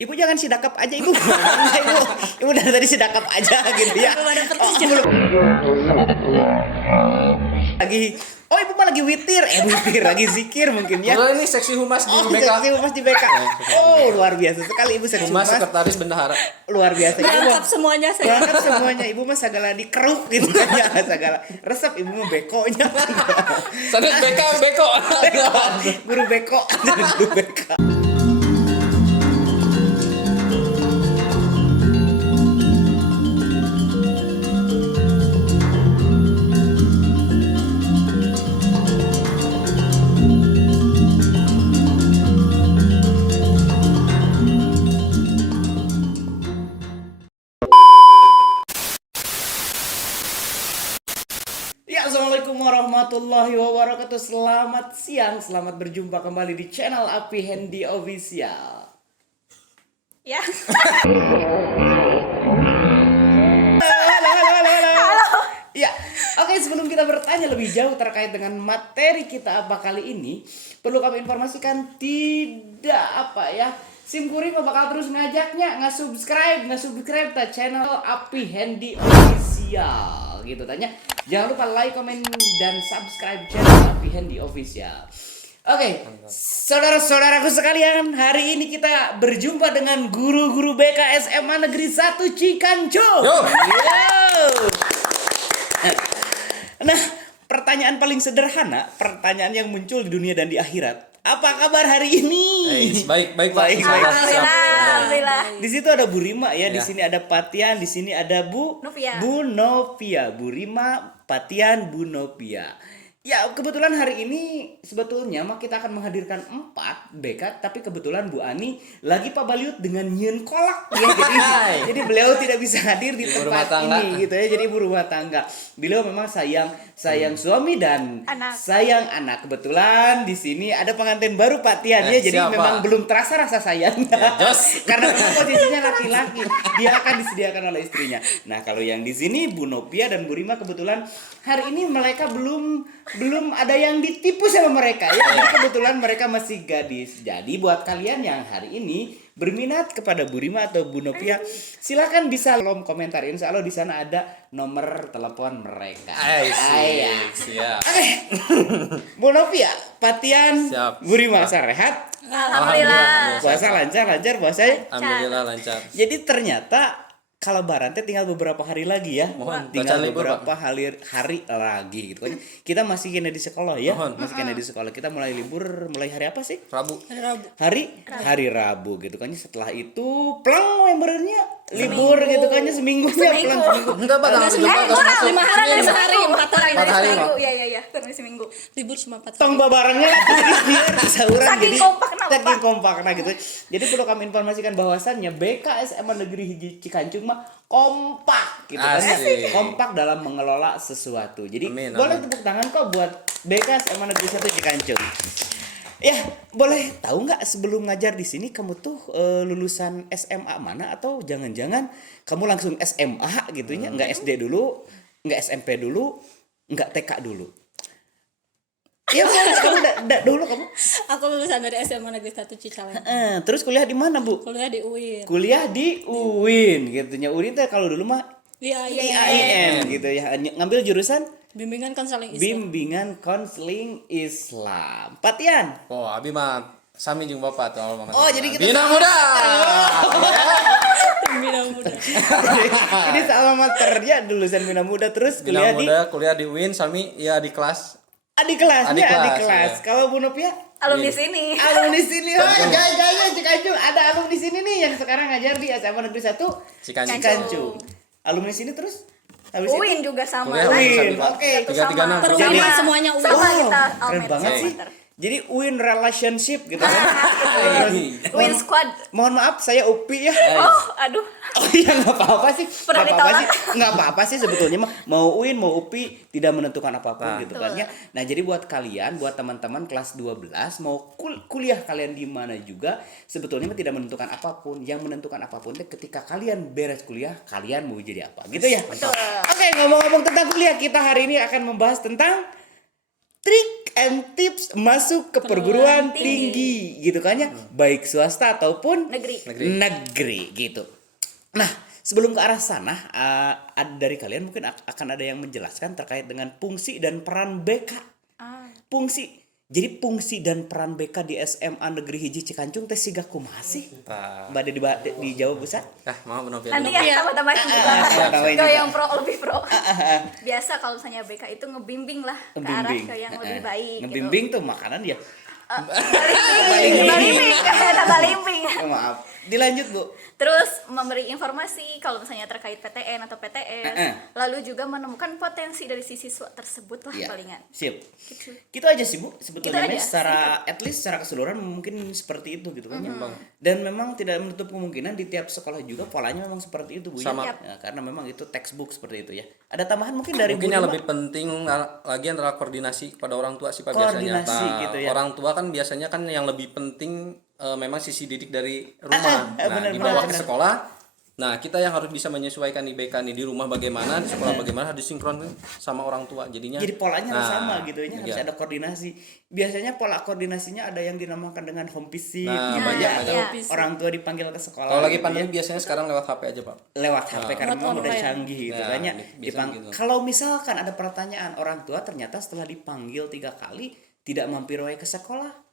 Ibu jangan sidakap aja ibu. Ibu dari tadi sidakap aja gitu ya. Lagi, oh ibu mah lagi witir, lagi zikir mungkin ya. Oh ini seksi humas di BK. Seksi humas di BK. Oh luar biasa sekali ibu seksi Humas humas. sekretaris bendahara. Luar biasa. Lengkap semuanya saya. Lengkap semuanya. Ibu mah segala dikeruk gitu ya, segala resep ibu mah bekonya. Sadar BK beko. Guru beko, guru beko. Ya, assalamualaikum warahmatullahi wabarakatuh. Selamat siang, selamat berjumpa kembali di channel Api Handy Official. Ya. Halo. Ya, oke, sebelum kita bertanya lebih jauh terkait dengan materi kita apa kali ini, perlu kami informasikan tidak apa ya. Simkuring bakal terus ngajaknya nge-subscribe ta channel Api Handy Official gitu tanya. Jangan lupa like, komen dan subscribe channel Api Handy Official. Oke, saudara-saudaraku sekalian, hari ini kita berjumpa dengan guru-guru BK SMA Negeri 1 Cikancung. Yo. Nah, pertanyaan paling sederhana, pertanyaan yang muncul di dunia dan di akhirat. Apa kabar hari ini? Baik Pak. Baik. Alhamdulillah. Di situ ada Bu Rima ya, di sini ada Patian, di sini ada Bu Novia. Bu Rima, Patian, Bu Novia. Ya, kebetulan hari ini sebetulnya mah kita akan menghadirkan 4 BK, tapi kebetulan Bu Ani lagi Pak Baliut dengan nyen kolak ya. Jadi beliau tidak bisa hadir di tempat ini gitu ya. Jadi ibu rumah tangga. Beliau memang sayang suami dan sayang anak. Kebetulan di sini ada pengantin baru Pak Tian ya. Jadi siapa? memang belum terasa rasa sayang. Karena memang posisinya laki-laki. Dia akan disediakan oleh istrinya. Nah, kalau yang di sini Bu Novia dan Bu Rima kebetulan hari ini mereka belum ada yang ditipu sama mereka ya. Jadi kebetulan mereka masih gadis. Jadi buat kalian yang hari ini berminat kepada Bu Rima atau Bu Novia, silakan bisa kolom komentar. Insya Allah di sana ada nomor telepon mereka. Siap. Oke. Bu Novia, Patian, Siap. Bu Rima sehat? Alhamdulillah. Puasa lancar puasanya? Alhamdulillah lancar. Jadi ternyata kalau Lebaran teh tinggal beberapa hari lagi ya. Mohon, tinggal bacaan libur, beberapa hari lagi gitu kan. Kita masih kena di sekolah ya. Masih kena di sekolah. Kita mulai libur mulai hari apa sih? Rabu. Hari Rabu gitu kan. Setelah itu plang Novembernya libur gitu kan, seminggunya plang seminggu. Enggak Pak, tanggal 17 masuk. 5 hari dari sehari, 4 hari. 4 hari, Pak. Iya, kurang seminggu. Libur cuma 4 hari. Tong babarengnya biar sahuran Saking jadi kompakna, saking kompakna gitu. Jadi perlu kami informasikan bahwasannya BK SMA Negeri Hiji Cikancung mah kompak gitu kan ya. Asik. Kompak dalam mengelola sesuatu. Jadi Amin. boleh tepuk tangan kok buat BK SMA Negeri 1 Cikancung. Ya, boleh tahu nggak sebelum ngajar di sini kamu tuh lulusan SMA mana atau jangan-jangan kamu langsung SMA gitu ya, nggak SD dulu, nggak SMP dulu, nggak TK dulu. Iya, kamu dulu kamu. Aku lulusan dari SMA Negeri 1 Cicalengka. Terus kuliah di mana, Bu? Kuliah di UIN. Kuliah di UIN gitu nya. UIN teh kalau dulu mah Iya. IAIN gitu ya. Ngambil jurusan Bimbingan konseling Islam. Bimbingan Konseling Islam. Patian. Oh, abi mah sami jeung Bapak tuh alma mater. Oh, jadi kita Bina muda. Bimbingan muda. Ini sama mater ya, lulusan Bina Muda terus Bina kuliah di muda, kuliah di UIN sami ya di kelas. adik kelas. Ya. Kalau Bu Novia Alumni sini. alumni sini. Oh, jangan Cikancung. Ada alumni sini nih yang sekarang ngajar di SMA Negeri 1 Cikancung. Alumni sini terus habis UIN itu juga sama. Kuliah UIN. sama. Oke. 336. Perumahan semuanya UIN. Sama kita. Keren banget sih. Jadi UIN relationship gitu kan. UIN squad. Mohon maaf saya Upi ya. Oh, aduh. Oh iya nggak apa-apa sih. Pernah ditolak. Nggak apa-apa sih sebetulnya mah. Mau UIN mau Upi tidak menentukan apapun gitu kan ya. Nah jadi buat kalian, buat teman-teman kelas 12 mau kuliah kalian di mana juga sebetulnya mah tidak menentukan apapun. Yang menentukan apapun itu ketika kalian beres kuliah kalian mau jadi apa gitu ya. Betul. Oke, ngomong-ngomong tentang kuliah, kita hari ini akan membahas tentang trik trik and tips masuk ke perguruan tinggi gitu kan ya, baik swasta ataupun negeri gitu. Nah, sebelum ke arah sana, dari kalian mungkin akan ada yang menjelaskan terkait dengan fungsi dan peran BK. Fungsi. Jadi fungsi dan peran BK di SMA Negeri Hiji Cikancung teh siga kumaha sih? Mbak dijawab Busa? Mau benar Nanti ya tambah-tambahin juga. tambahin Ke juga. yang pro lebih pro. Biasa kalau misalnya BK itu ngebimbing lah ke arah ke yang lebih baik Ngebimbing tuh makanan ya. Balimbing. Balimbing. Oh, maaf. Dilanjut, Bu. Terus memberi informasi kalau misalnya terkait PTN atau PTS, lalu juga menemukan potensi dari si siswa tersebut lah Iya. palingan. Sip. Gitu. Gitu aja sih, Bu. Sebetulnya Gitu aja, secara at least secara keseluruhan mungkin seperti itu gitu kan ya. Dan memang tidak menutup kemungkinan di tiap sekolah juga polanya memang seperti itu, Bu. Sama. Ya, karena memang itu textbook seperti itu ya. Ada tambahan mungkin dari Mungkin Bu yang Rima? lebih penting lagi adalah koordinasi kepada orang tua sih Pak biasanya. Koordinasi gitu ya. Orang tua kan biasanya kan yang lebih penting memang sisi didik dari rumah. benar, Dibawa benar, ke sekolah. Nah, kita yang harus bisa menyesuaikan di BK nih di rumah bagaimana, di sekolah bagaimana harus disinkron sama orang tua. Jadinya Jadi polanya harus sama gitu ya, harus iya. ada koordinasi. Biasanya pola koordinasinya ada yang dinamakan dengan home visit, Nah, gitu banyak, ya, banyak. atau orang tua dipanggil ke sekolah. Kalau lagi gitu pandemi ya. biasanya sekarang lewat HP aja, Pak. Lewat HP karena Lewat memang udah online. canggih gitu Nah, kan ya. bisa gitu. Kalau misalkan ada pertanyaan orang tua ternyata setelah dipanggil 3 kali tidak mampir wae ke sekolah.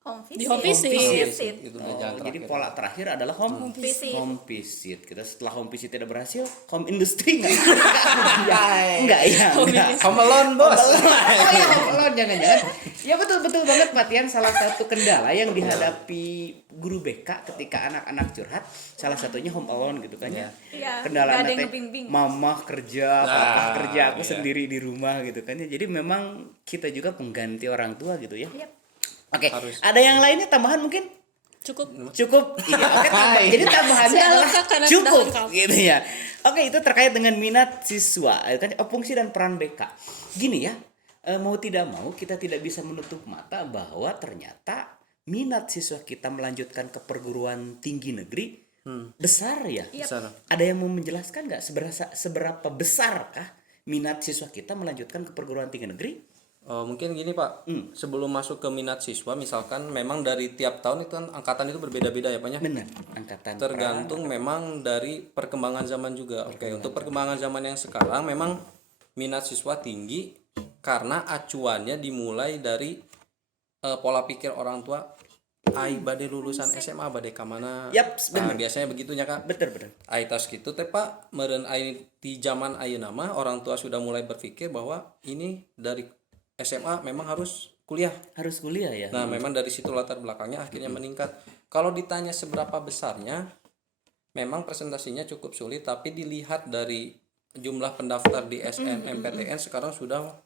Home visit. Di home visit. Home visit. Itu Oh, jangan jadi terakhir. pola terakhir adalah home visit. Home visit. Kita setelah home visit tidak berhasil, home industry enggak? Enggak ya. Enggak. Home alone, Bos. Oh ya, home alone jangan-jangan. Ya betul banget Pak Tian, salah satu kendala yang dihadapi guru BK ketika anak-anak curhat salah satunya home alone gitu kan ya. Iya, Kendala nggak ada yang teh ngebimbing. mama kerja, papa kerja, aku iya. sendiri di rumah gitu kan ya. Jadi memang kita juga pengganti orang tua gitu ya. Yap. Oke, Harus. ada yang lainnya tambahan mungkin? Cukup. Cukup. Iya, oke. Jadi tambahannya Sudah adalah lengkap karena cukup sudah lengkap. gitu ya. Oke, itu terkait dengan minat siswa, kan fungsi dan peran BK. Gini ya, mau tidak mau kita tidak bisa menutup mata bahwa ternyata minat siswa kita melanjutkan ke perguruan tinggi negeri besar ya. Besar. Ada yang mau menjelaskan nggak seberapa besarkah minat siswa kita melanjutkan ke perguruan tinggi negeri? Mungkin gini Pak, sebelum masuk ke minat siswa, misalkan memang dari tiap tahun itu kan angkatan itu berbeda-beda ya Pak ya. Benar, angkatan Tergantung memang dari perkembangan zaman juga. Oke, untuk perkembangan zaman yang sekarang memang minat siswa tinggi karena acuannya dimulai dari pola pikir orang tua. Ai bade lulusan SMA bade ka mana? Yap, Nah, bener. biasanya begitunya Kak. betul. Ai tas gitu teh Pak, meureun ai di zaman ayeuna mah orang tua sudah mulai berpikir bahwa ini dari SMA memang harus kuliah. Harus kuliah ya. Nah, memang dari situ latar belakangnya akhirnya meningkat. Kalau ditanya seberapa besarnya, memang presentasinya cukup sulit, tapi dilihat dari jumlah pendaftar di SNMPTN sekarang sudah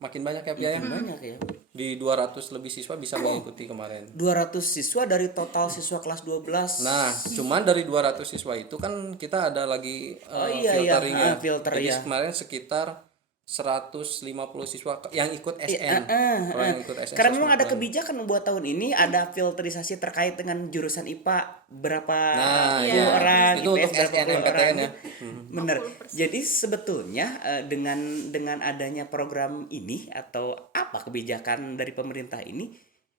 makin banyak ya Pia ya. Banyak ya. Di 200 lebih siswa bisa mengikuti kemarin. 200 siswa dari total siswa kelas 12. Nah, cuman dari 200 siswa itu kan kita ada lagi filtering ya. filter Jadi ya. kemarin sekitar 150 siswa yang ikut SN. Kalau yang ikut SN. Karena memang ada 150. kebijakan buat tahun ini ada filterisasi terkait dengan jurusan IPA berapa Nah, puluh iya. orang, Itu IPS untuk berapa puluh SNMPTN orang. ya. Bener. Jadi sebetulnya dengan adanya program ini atau apa kebijakan dari pemerintah ini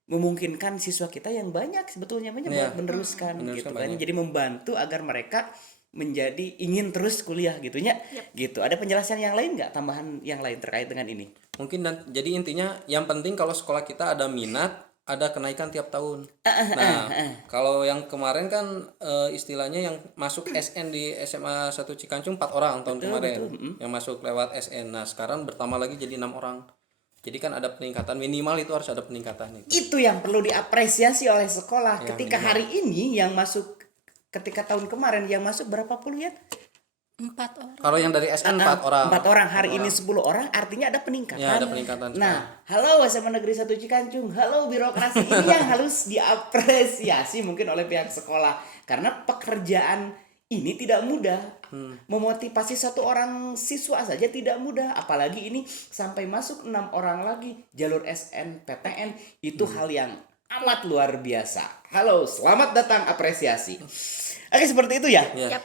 memungkinkan siswa kita yang banyak sebetulnya Iya. buat meneruskan gitu kan. banyak. Jadi membantu agar mereka menjadi ingin terus kuliah gitunya. Gitu. Ada penjelasan yang lain nggak, tambahan yang lain terkait dengan ini? Mungkin dan jadi intinya yang penting kalau sekolah kita ada minat, ada kenaikan tiap tahun. Nah, kalau yang kemarin kan istilahnya yang masuk SN di SMA 1 Cikancung 4 orang tahun kemarin. Yang masuk lewat SN. Nah, sekarang bertambah lagi jadi 6 orang. Jadi kan ada peningkatan, minimal itu harus ada peningkatan itu. Itu yang perlu diapresiasi oleh sekolah. Ya, Ketika minimal. hari ini yang masuk, ketika tahun kemarin yang masuk berapa puluh ya? 4 orang. Kalau yang dari SN 4 orang. 4 orang, hari ini 10 orang, artinya ada peningkatan. Ya, ada peningkatan. Nah, halo SMA Negeri 1 Cikancung, halo birokrasi. Ini yang harus diapresiasi mungkin oleh pihak sekolah. Karena pekerjaan ini tidak mudah. Memotivasi satu orang siswa saja tidak mudah. Apalagi ini sampai masuk 6 orang lagi jalur SNPTN. Itu hal yang amat luar biasa. Halo, selamat datang apresiasi. Oke, seperti itu ya. Ya.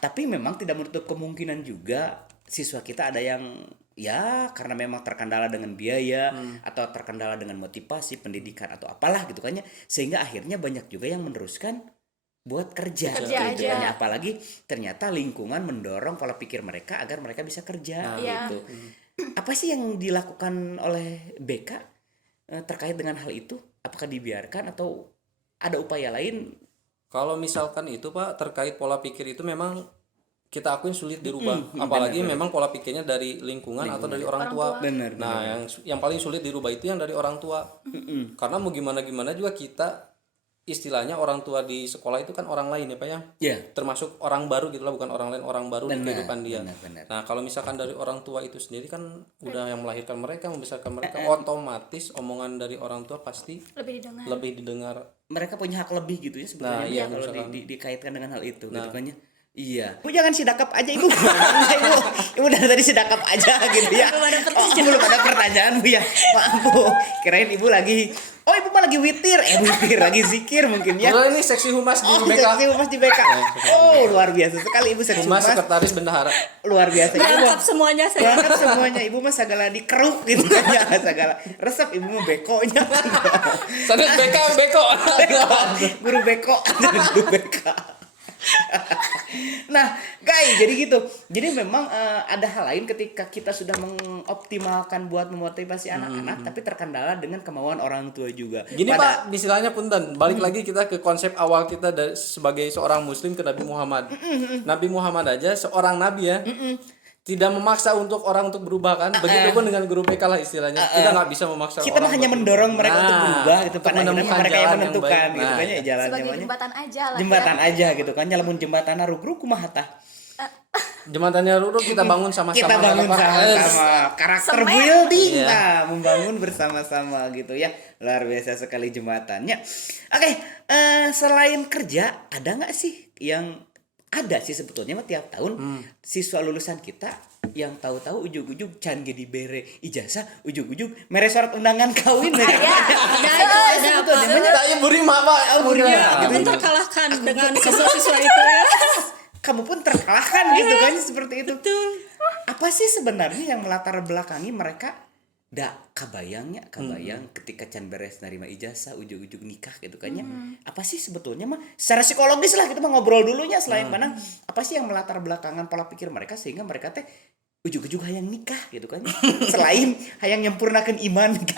Tapi memang tidak menutup kemungkinan juga siswa kita ada yang ya karena memang terkendala dengan biaya atau terkendala dengan motivasi pendidikan atau apalah gitu kan ya, sehingga akhirnya banyak juga yang meneruskan buat kerja Kerja gitu aja. kan ya. Apalagi ternyata lingkungan mendorong pola pikir mereka agar mereka bisa kerja Iya. gitu. Apa sih yang dilakukan oleh BK terkait dengan hal itu? Apakah dibiarkan atau ada upaya lain? Kalau misalkan itu Pak terkait pola pikir itu memang kita akuin sulit dirubah, apalagi memang pola pikirnya dari lingkungan atau dari orang tua. Benar, Nah, yang paling sulit dirubah itu yang dari orang tua. Karena mau gimana juga kita istilahnya orang tua di sekolah itu kan orang lain ya Pak ya. Ya. Termasuk orang baru gitu lah, bukan orang lain, orang baru di Benar, kehidupan dia. benar. Nah, kalau misalkan dari orang tua itu sendiri kan udah yang melahirkan mereka, membesarkan mereka, otomatis omongan dari orang tua pasti lebih didengar. Mereka punya hak lebih gitu ya sebetulnya. Nah, iya, kalau misalkan. dikaitkan dengan hal itu gitu kan ya. Iya. Ibu jangan sidakap aja Ibu. Ibu dari tadi sidakap aja gitu ya. Belum ada pertanyaan Bu ya. Maaf Bu. Kirain Ibu lagi Ibu mah lagi witir. Witir lagi zikir mungkin ya. Kalau ini seksi humas di BK. Seksi humas di BK. Luar biasa sekali Ibu seksi Humas humas. sekretaris bendahara. Luar biasa Ibu. Lengkap semuanya saya. Lengkap semuanya. Ibu mah segala dikeruk gitu kan ya. Segala resep Ibu mah bekonya. Sanad BK beko. Guru beko. Guru BK. Nah, guys, jadi gitu. Jadi memang ada hal lain ketika kita sudah mengoptimalkan buat memotivasi anak-anak, tapi terkendala dengan kemauan orang tua juga. Gini Pak, istilahnya punten. Balik lagi kita ke konsep awal kita sebagai seorang muslim ke Nabi Muhammad. Nabi Muhammad aja seorang nabi ya. Tidak memaksa untuk orang untuk berubah kan. Begitupun dengan guru BK lah istilahnya. Kita nggak bisa memaksa Kita mah orang hanya untuk mendorong mereka Nah, untuk berubah gitu. untuk Pada akhirnya menemukan mereka yang jalan yang menentukan baik. gitu Nah, kan ya jalannya. Sebagai namanya. jembatan aja lah. Jembatan ya. aja gitu kan. Lamun jembatan rugruk kumaha tah? Jembatannya Ruru kita bangun sama-sama. Kita bangun Pak. sama-sama karakter Semen. building Iya. nah, membangun bersama-sama gitu ya. Luar biasa sekali jembatannya. Oke, selain kerja ada nggak sih yang ada sih sebetulnya mah tiap tahun siswa lulusan kita yang tahu-tahu ujug-ujug can ge dibere ijazah, ujug-ujug mere surat undangan kawin Ada sebetulnya apa? namanya Saya Burima Pak. Burima. Aku pun terkalahkan dengan siswa-siswa itu ya. kamu pun terkalahkan gitu kan seperti itu. Apa sih sebenarnya yang melatar belakangi mereka kabayang ketika can beres nerima ijazah ujug-ujug nikah gitu kan ya. Apa sih sebetulnya mah secara psikologis lah kita mah ngobrol dulunya selain mana apa sih yang melatar belakangan pola pikir mereka sehingga mereka teh ujug-ujug hayang nikah gitu kan ya. Selain hayang nyempurnakan iman gitu.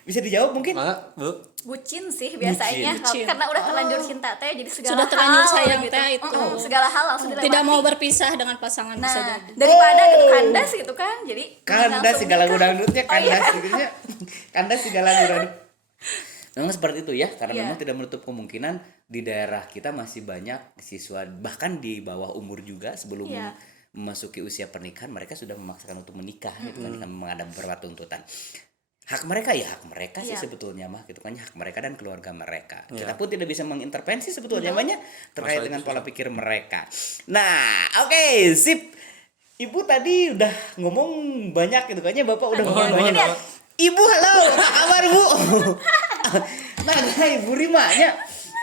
Bisa dijawab mungkin? Maka, Bu. Bucin sih biasanya. Bucin. Karena udah terlanjur cinta teh jadi segala Sudah terlanjur hal sayang gitu. teh itu. Segala hal langsung dilewati. Tidak mau berpisah dengan pasangan bisa Nah, jadi. daripada gitu kandas gitu kan. Jadi Kandas langsung segala nikah. gudang-dutnya Oh, iya. kandas gitu ya. Kandas segala gudang. Memang seperti itu ya, karena Iya. memang tidak menutup kemungkinan di daerah kita masih banyak siswa bahkan di bawah umur juga sebelum Iya. memasuki usia pernikahan mereka sudah memaksakan untuk menikah gitu kan, memang ada beberapa tuntutan. Hak mereka ya hak mereka sih Iya. sebetulnya mah gitu kan hak mereka dan keluarga mereka. Kita pun tidak bisa mengintervensi sebetulnya banyak terkait Masalah dengan itu pola pikir mereka. Nah, oke, sip. Ibu tadi udah ngomong banyak gitu kan ya, Bapak udah ngomong banyak. Lihat. Ibu halo, apa kabar Bu? Nah, hai, Bu Rima nya.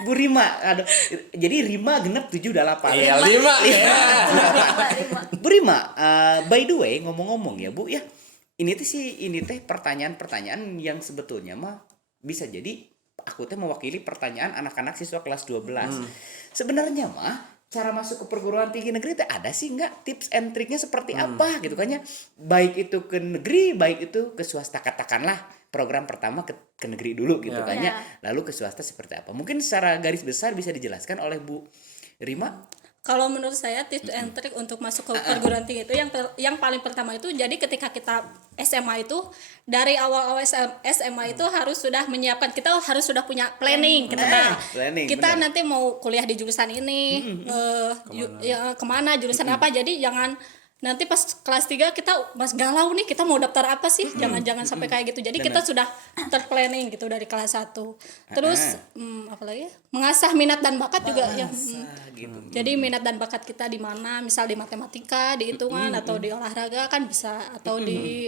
Bu Rima, aduh. Jadi Rima genep 7 8. Iya, 5. Bu Rima, by the way ngomong-ngomong ya Bu ya. Ini teh pertanyaan-pertanyaan yang sebetulnya mah bisa jadi aku teh mewakili pertanyaan anak-anak siswa kelas 12. Sebenarnya mah cara masuk ke perguruan tinggi negeri teh ada sih nggak tips and triknya seperti apa gitu kan ya. Baik itu ke negeri, baik itu ke swasta, katakanlah program pertama ke negeri dulu gitu kan ya. Lalu ke swasta seperti apa? Mungkin secara garis besar bisa dijelaskan oleh Bu Rima. Kalau menurut saya tips and trick untuk masuk ke perguruan tinggi itu yang paling pertama itu jadi ketika kita SMA itu dari awal-awal SMA itu harus sudah menyiapkan, kita harus sudah punya planning gitu kan. Planning, Kita benar. nanti mau kuliah di jurusan ini kemana jurusan apa, jadi jangan nanti pas kelas 3 kita mas galau nih kita mau daftar apa sih, jangan sampai kayak gitu. Jadi kita sudah terplanning gitu dari kelas 1. Terus apa lagi, mengasah minat dan bakat juga yang Gitu. jadi minat dan bakat kita di mana, misal di matematika, di hitungan, atau di olahraga kan bisa, atau di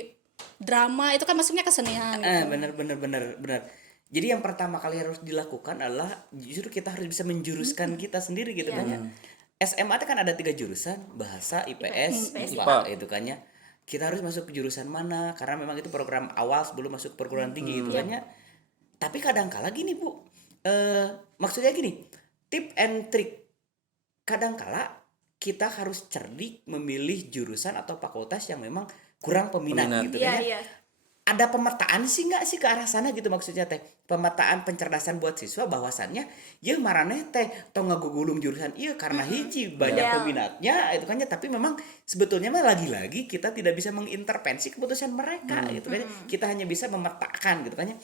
drama itu kan masuknya kesenian gitu. Benar. Jadi yang pertama kali harus dilakukan adalah justru kita harus bisa menjuruskan kita sendiri gitu kan ya. SMA itu kan ada 3 jurusan, bahasa, IPS, IPA itu kan ya. Kita harus masuk ke jurusan mana karena memang itu program awal sebelum masuk perguruan tinggi itu kan ya. Tapi kadang-kala gini Bu, maksudnya gini, tip and trick. Kadang-kala kita harus cerdik memilih jurusan atau fakultas yang memang kurang peminat. Gitu kan ya. Ada pemetaan sih nggak sih ke arah sana gitu maksudnya teh, pemetaan pencerdasan buat siswa bahwasannya ya maraneh teh tong ngagugulung jurusan iya karena hiji banyak peminatnya itu kan ya, tapi memang sebetulnya mah lagi-lagi kita tidak bisa mengintervensi keputusan mereka gitu kan, kita hanya bisa memetakan gitu kan ya.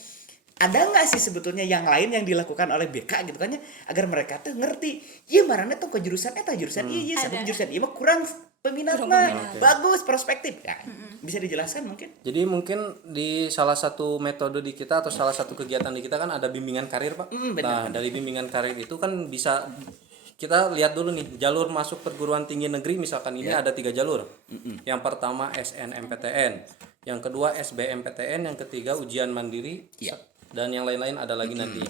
Ada nggak sih sebetulnya yang lain yang dilakukan oleh BK gitu kan ya, agar mereka tuh ngerti iya maraneh tong ke jurusan eta jurusan iya sabab jurusan iya mah kurang peminatnya, bagus perspektif ya. Bisa dijelaskan mungkin? Jadi mungkin di salah satu metode di kita atau salah satu kegiatan di kita kan ada bimbingan karir Pak. Nah dari bimbingan karir itu kan bisa kita lihat dulu nih jalur masuk perguruan tinggi negeri misalkan ini ada 3 jalur. Yang pertama SNMPTN, yang kedua SBMPTN, yang ketiga ujian mandiri, dan yang lain-lain ada lagi nanti.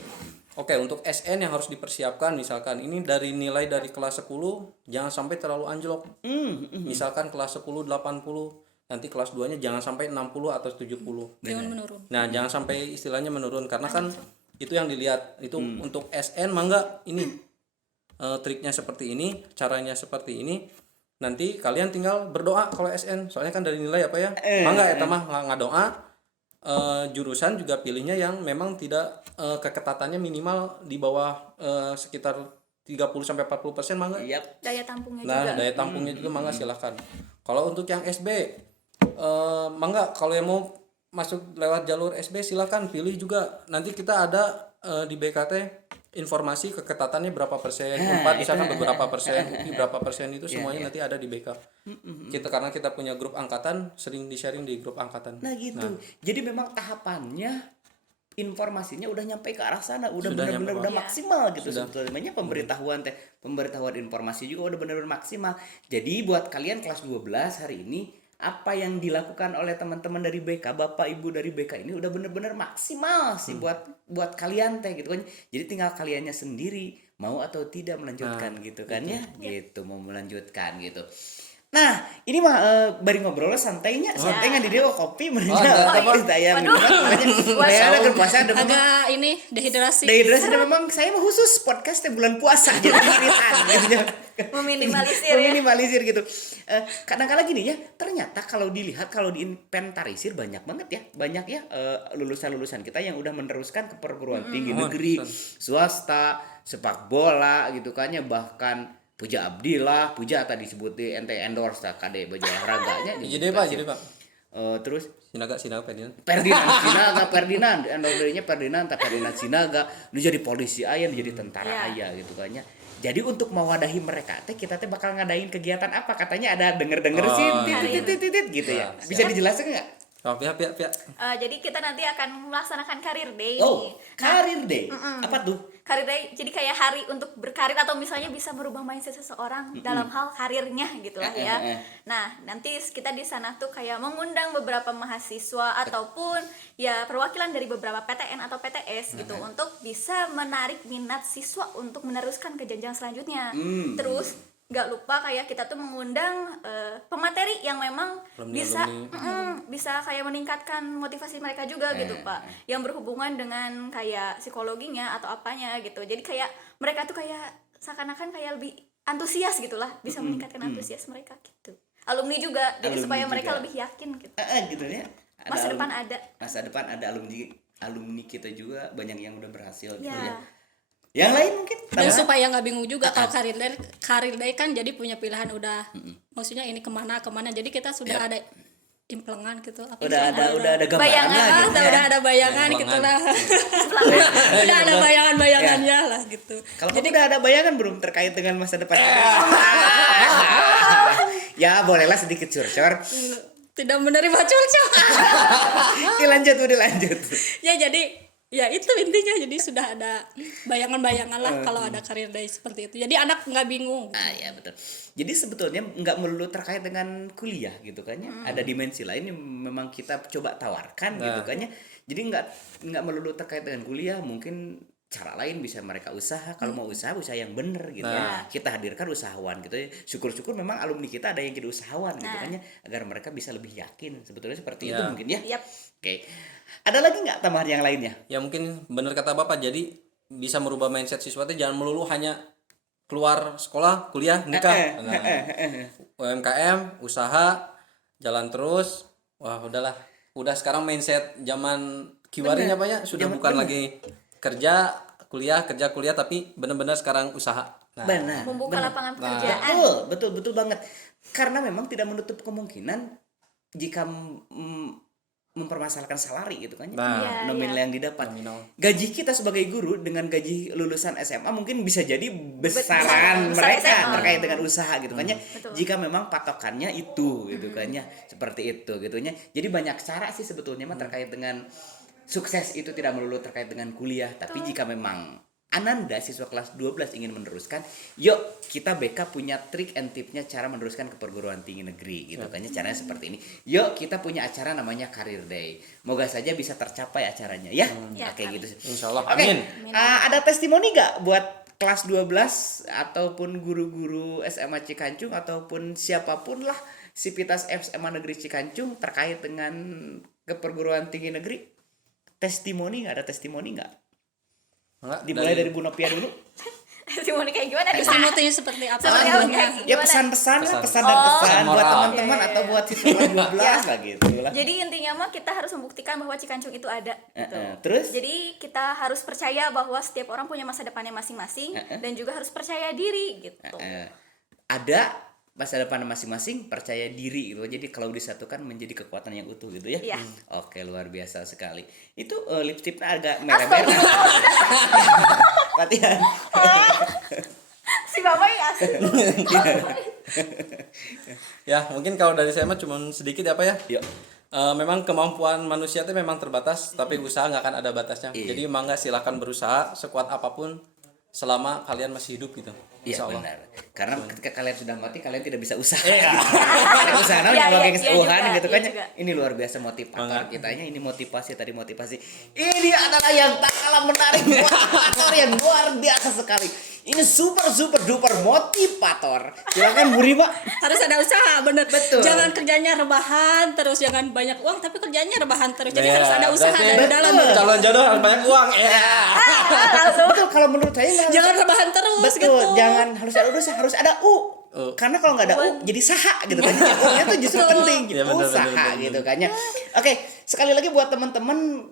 Oke, untuk SN yang harus dipersiapkan misalkan ini dari nilai dari kelas 10 jangan sampai terlalu anjlok. Misalkan kelas 10 80, nanti kelas 2-nya jangan sampai 60 atau 70. Jangan menurun. Nah, jangan sampai istilahnya menurun karena kan itu yang dilihat. Itu untuk SN mangga ini triknya seperti ini, caranya seperti ini. Nanti kalian tinggal berdoa kalau SN. Soalnya kan dari nilai apa ya? Mangga eta mah ngadoa. Jurusan juga pilihnya yang memang tidak keketatannya minimal di bawah sekitar 30-40% mangga. Daya tampungnya Nah, juga. daya tampungnya juga mangga silahkan. Kalau untuk yang SB mangga kalau yang mau masuk lewat jalur SB silahkan pilih juga. Nanti kita ada di BKT informasi keketatannya berapa persen, Unpad misalkan beberapa persen, UI berapa persen itu semuanya nanti ada di BK. Kita karena kita punya grup angkatan sering di-sharing di grup angkatan. Nah gitu. Jadi memang tahapannya informasinya udah nyampe ke arah sana, udah Sudah benar-benar nyampe, udah maksimal gitu Sudah. sebetulnya pemberitahuan informasi juga udah benar-benar maksimal. Jadi buat kalian kelas 12 hari ini apa yang dilakukan oleh teman-teman dari BK, Bapak Ibu dari BK ini udah benar-benar maksimal sih buat kalian teh gitu kan. Jadi tinggal kaliannya sendiri mau atau tidak melanjutkan gitu kan ya. Gitu mau melanjutkan gitu. Nah, ini mah bari ngobrol santainya, santai ngan di dia kopi menanya kopi saya ada berpuasa ada memang Agak ini dehidrasi. dehidrasi dan memang saya mah khusus podcast bulan puasa jadi iritan gitu. Meminimalisir ya. Meminimalisir gitu. Kadang-kadang gini ya, ternyata kalau dilihat kalau diinventarisir banyak banget ya, lulusan-lulusan kita yang udah meneruskan ke perguruan tinggi negeri, swasta, sepak bola gitu kan ya, bahkan Puja Abdillah, Puja tadi disebut di ente endorse KD baju olahraganya. Jadi Pak. Terus Sinaga Ferdinand. Ferdinand, endorse-nya Ferdinand Sinaga, nu jadi polisi aya, nu jadi tentara aya gitu kan ya. Jadi untuk mewadahi mereka teh kita teh bakal ngadain kegiatan apa? Katanya ada denger sih titit gitu ya. Bisa dijelaskan enggak? Oh, pihak. Jadi kita nanti akan melaksanakan karir day Oh, nih. karir day. Apa tuh? Karir day jadi kayak hari untuk berkarir atau misalnya bisa merubah mindset seseorang dalam hal karirnya gitu lah ya. Nah, nanti kita di sana tuh kayak mengundang beberapa mahasiswa ataupun ya perwakilan dari beberapa PTN atau PTS gitu untuk bisa menarik minat siswa untuk meneruskan ke jenjang selanjutnya. Terus nggak lupa kayak kita tuh mengundang pemateri yang memang bisa kayak meningkatkan motivasi mereka juga gitu Pak, yang berhubungan dengan kayak psikologinya atau apanya gitu. Jadi kayak mereka tuh kayak seakan-akan kayak lebih antusias gitulah, bisa meningkatkan antusias mereka gitu. Alumni juga, jadi Alumni supaya juga. mereka lebih yakin gitu. Gitu ya. Masa depan ada alumni kita juga banyak yang udah berhasil gitu ya. Yang lain mungkin Dan supaya nggak bingung juga kalau karir day kan jadi punya pilihan udah maksudnya ini kemana jadi kita sudah ada implengan gitu apa udah ada gambaran bayangan lah gitu ya. udah ada bayangan gitu lah udah ada bayangannya lah gitu. Kalau jadi udah ada bayangan belum terkait dengan masa depan? Ya bolehlah sedikit curcor. Tidak menerima curcol. Dilanjut. Ya jadi ya itu intinya, jadi sudah ada bayangan lah kalau ada karir day seperti itu, jadi anak nggak bingung. Ya betul. Jadi sebetulnya nggak melulu terkait dengan kuliah gitu kan ya. Ada dimensi lain yang memang kita coba tawarkan gitu kan ya. Jadi nggak melulu terkait dengan kuliah, mungkin cara lain bisa mereka usaha. Kalau mau usaha yang bener gitu. Nah. Kita hadirkan usahawan gitu ya. Syukur-syukur memang alumni kita ada yang jadi usahawan gitu kan ya, agar mereka bisa lebih yakin. Sebetulnya seperti itu Ya. mungkin ya. Yap. Oke. Ada lagi nggak tambahan yang lainnya? Ya mungkin benar kata Bapak, jadi bisa merubah mindset siswa itu jangan melulu hanya keluar sekolah, kuliah, nikah. Nah, UMKM, usaha, jalan terus. Wah, udahlah. Udah sekarang mindset zaman kiwarinya Pak ya, sudah bukan lagi kerja, kuliah, tapi benar-benar sekarang usaha. Nah, Benar. Membuka benar. lapangan pekerjaan. Betul banget. Karena memang tidak menutup kemungkinan jika mempermasalahkan salari gitu kan ya. Nah, Iya, nominal iya. yang didapat. Nominal. Gaji kita sebagai guru dengan gaji lulusan SMA mungkin bisa jadi Besar besaran mereka SMA. terkait dengan usaha gitu kan ya. Betul. Jika memang patokannya itu gitu kan ya. Seperti itu gitu ya. Jadi banyak cara sih sebetulnya mah terkait dengan sukses itu tidak melulu terkait dengan kuliah, tapi jika memang Ananda siswa kelas 12 ingin meneruskan, yuk kita BK punya trik and tipnya cara meneruskan ke perguruan tinggi negeri gitu kan ya, caranya seperti ini. Yuk kita punya acara namanya Career Day. Moga saja bisa tercapai acaranya ya. Ya, Oke amin. gitu. Insya Allah, Oke. amin. Ada testimoni gak buat kelas 12 ataupun guru-guru SMA Cikancung ataupun siapapun lah sivitas SMA Negeri Cikancung terkait dengan keperguruan tinggi negeri? Testimoni nggak? Ada testimoni nggak? Enggak, Dimulai dari Bu Nopia dulu. Testimoni kayak gimana nih? Pak? Testimoninya seperti apa? Seperti apa? Gimana? Kayak Ya gimana? pesan-pesan lah, Pesan. pesan dan pesan Pesan buat moral. teman-teman Iya, atau iya. buat siswa kelas 12 lah gitu lah. Jadi intinya mah kita harus membuktikan bahwa Cikancung itu ada gitu. Terus? Jadi kita harus percaya bahwa setiap orang punya masa depannya masing-masing dan juga harus percaya diri gitu. Ada masa depan masing-masing, percaya diri gitu. Jadi kalau disatukan menjadi kekuatan yang utuh gitu ya. Iya. Oke, luar biasa sekali. Itu lipstiknya agak merah-merah. Latihan. Si Bapak ya asli. Ya, mungkin kalau dari saya mah cuma sedikit ya Pak ya. Yuk. Memang kemampuan manusia itu memang terbatas, tapi usaha nggak akan ada batasnya. Iya. Jadi mangga silakan berusaha sekuat apapun selama kalian masih hidup gitu. Iya Insya Allah. benar. Karena ketika kalian sudah mati, kalian tidak bisa usaha. Iya. Usaha Iya, namanya iya, geng iya seuhan juga, gitu iya kan. juga. Ini luar biasa motivator Banget. kitanya. Ini motivasi. Ini adalah yang tak kalah menarik motivator yang luar biasa sekali. Ini super duper motivator. Silakan Bu Rima. Harus ada usaha, bener. Betul. Jangan kerjanya rebahan terus, jangan banyak uang tapi kerjanya rebahan terus. Jadi Iya, harus ada usaha berarti dari dalam. betul. Calon jodoh harus banyak uang. Ya. Betul, kalau menurut saya nggak Jangan rebahan terus betul, gitu. jangan harus ada usaha, harus ada karena kalau nggak ada jadi saha gitu kan. U-nya tuh justru penting gitu. Iya, bener, Usaha bener. gitu kan ya. Oke, sekali lagi buat teman-teman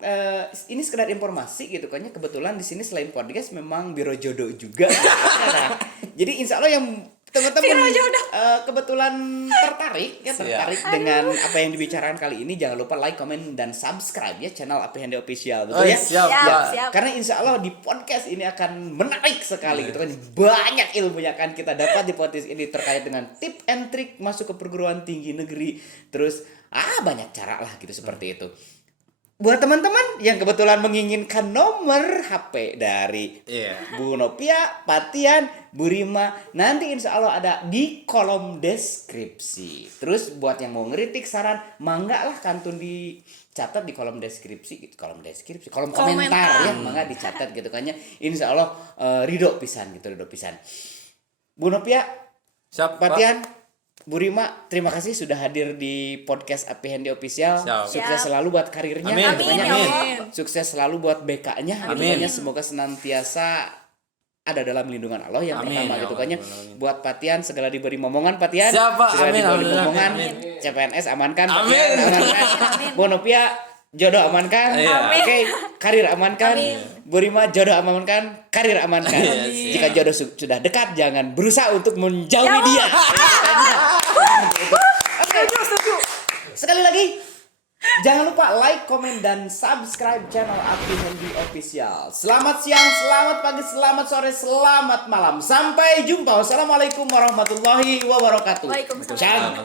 ini sekedar informasi gitu kan ya. Kebetulan di sini selain podcast memang biro jodoh juga. Nah, jadi insya Allah yang teman-teman kebetulan tertarik dengan apa yang dibicarakan kali ini, jangan lupa like, comment dan subscribe ya channel Apihande Official, betul Oh, ya? siap, Siap, Pak. siap. Karena insya Allah di podcast ini akan menarik sekali gitu kan. Banyak ilmu yang akan kita dapat di podcast ini terkait dengan tip and trik masuk ke perguruan tinggi negeri. Terus banyak cara lah gitu seperti itu. Buat teman-teman yang kebetulan menginginkan nomor HP dari Iya. Bu Nopia, Patian, Bu Rima, nanti insya Allah ada di kolom deskripsi. Terus buat yang mau ngeritik saran, mangga lah kantun dicatat di kolom deskripsi gitu. Kolom komentar ya, mangga dicatat gitu kan ya. Insya Allah ridho pisan. Bu Nopia, Siap, Pak. Patian, Bu Rima, terima kasih sudah hadir di podcast Apihande Official. Siap. Sukses Siap. selalu buat karirnya. Amin. gitu kan ya. Amin, ya Allah. Sukses selalu buat BK-nya. Gitu Amin. kan ya. Semoga senantiasa ada dalam lindungan Allah yang Amin, pertama ya gitu kan ya. Allah. Amin. Buat Patian segala diberi momongan Patian. Siap, Pak. Segala Amin, diberi alhamdulillah. momongan. Amin. CPNS amankan. Amin. Patian, amankan. Bonopia jodoh amankan. Iya. Oke, karir amankan. Bu Rima jodoh amankan, karir amankan. Iya, Jika jodoh sudah dekat, jangan berusaha untuk menjauhi dia. Oke, sekali lagi, jangan lupa like, komen, dan subscribe channel Apihande Official. Selamat siang, selamat pagi, selamat sore, selamat malam. Sampai jumpa. Wassalamualaikum warahmatullahi wabarakatuh. Waalaikumsalam. Ciao.